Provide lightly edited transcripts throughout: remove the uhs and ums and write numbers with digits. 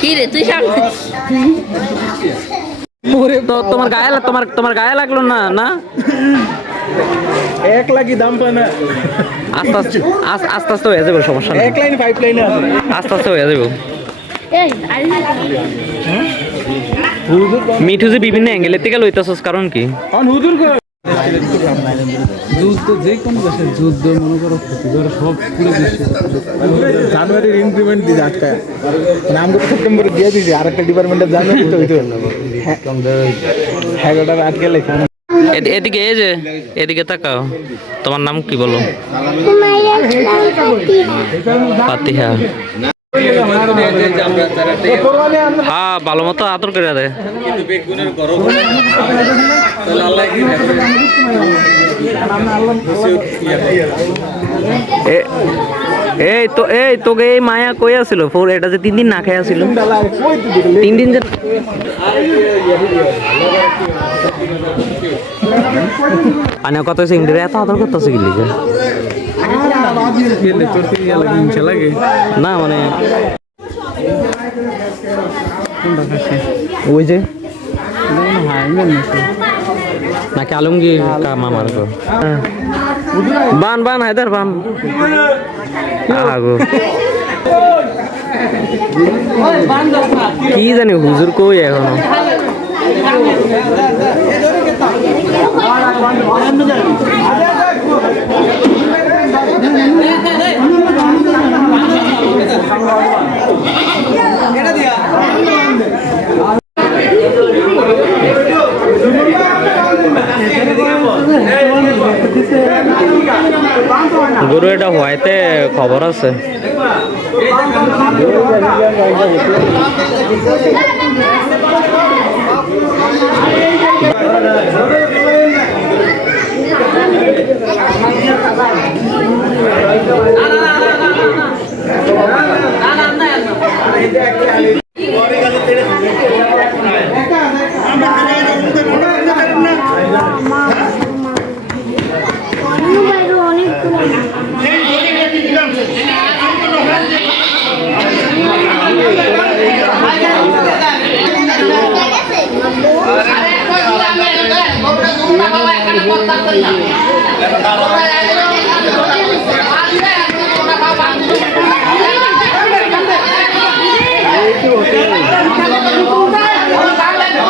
কি রে তুই সামনে তো তোমার গায়ে লাগলো না না এক লাখই দাম পায় না আস্তে আস্তে হয়ে যাবে সমস্যা নেই এক লাইন 5 লাইনে আছে আস্তে আস্তে হয়ে যাবে মিঠু যে বিভিন্ন অ্যাঙ্গেলের থেকে লইতেছস কারণ কি হুজুর যুদ্ধ যে কোনো দেশের যুদ্ধ মনে করো ক্ষতিকর সব পুরো দেশে জানুয়ারির ইনক্রিমেন্ট দিয়ে আটকায় নাম করে সেপ্টেম্বরে দিয়ে দিয়েছে আর একটা ডিপার্টমেন্টের জানুয়ারি তো হইতে হ্যাঁ ওটা আটকে লেখা এদিকে এই যে এদিকে তাকাও তোমার নাম কি বলো ফাতিহা হ্যাঁ ভালো মতো আদর করে দেয় এই তোকে এই মায়া কই আছিল ফোর এটা যে 3 দিন না খাই আছিল 3 দিন যে আনে কত সিংড়ি এত আদর করতেছে কি লিখে না মানে ওই যে নাকি আলমগীর মামার গো বান হায়দার বান আগো কি জানি হুজুর কই এখনো গুরু এটা হওয়াইতে খবর আছে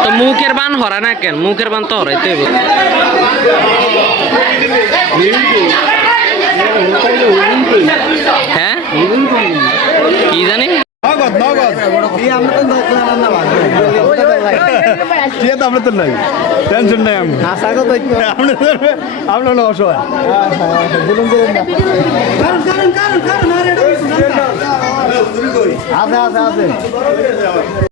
তো মুখের বান হরা না কেন মুখের বান তো হরাইতে হ্যাঁ কি জানি আমরা তো নাই টেনশন নাই আপনার অসহায় আছে